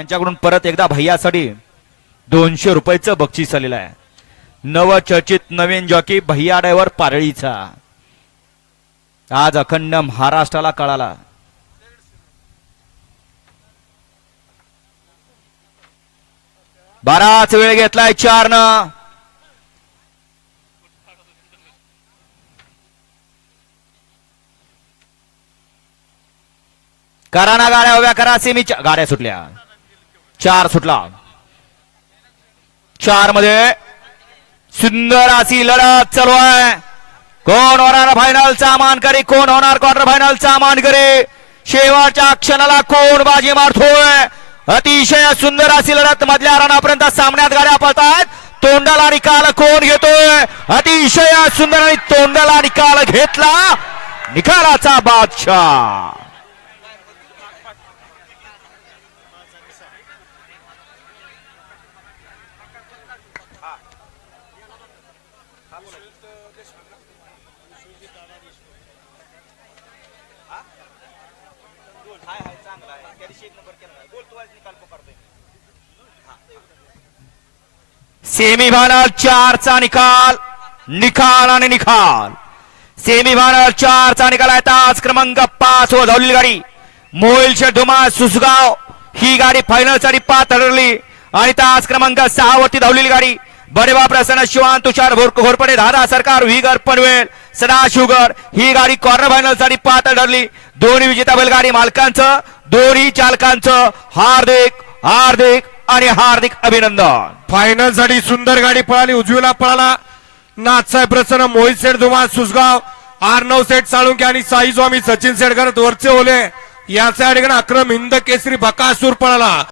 त्यांच्याकडून परत एकदा भैयासाठी दोनशे रुपयाचं बक्षीस आलेलं आहे. नवचर्चित नवीन जॉकी भैया ड्रायव्हर पारळीचा. आज अखंड महाराष्ट्राला कळाला. बराच वेळ घेतलाय चारनं. करा ना गाड्या उभ्या करा सेमीच्या गाड्या सुटल्या. चार सुटला. चारमध्ये सुंदर अशी लढत चालू आहे. कोण होणार फायनलचा मानकरी? कोण होणार क्वार्टर फायनलचा मानकरी? शेवटच्या क्षणाला कोण बाजी मारतोय? अतिशय सुंदर अशी लढत मधल्या रणापर्यंत सामन्यात गाड्या पळतात. तोंडाला निकाल कोण घेतोय? अतिशय सुंदर आणि तोंडाला निकाल घेतला निकालाचा बादशाह. सेमीफायनल चारचा निकाल निकाल आणि निकाल. सेमीफायनल चारचा निकाल आहे. तास क्रमांक पाच वर धावलेली गाडी. मोहिलचे धुमा सुसगाव. ही गाडी फायनलसाठी पाच ठरली आणि तास क्रमांक सहा वरती धावलेली गाडी. बडेबा प्रसन्न शिवान तुषार भोर- घोरपडे धारा सरकार व्हीगर पनवेल सदा शुगर ही गाडी कॉर्नर फायनलसाठी पात्र ठरली दोन्ही विजेता बैलगाडी मालकांचं दोन्ही चालकांचं हार्दिक हार्दिक आणि हार्दिक अभिनंदन. फायनलसाठी सुंदर गाडी पळाली उजवीला पळाला नाथसाहेब प्रसन्न मोहित सेठ धुमा सुसगाव आर्नव सेठ साळुंके आणि साई स्वामी सचिन सेडकर वरचे ओले याच्या ठिकाणी अक्रम हिंद केसरी बकासूर पळाला.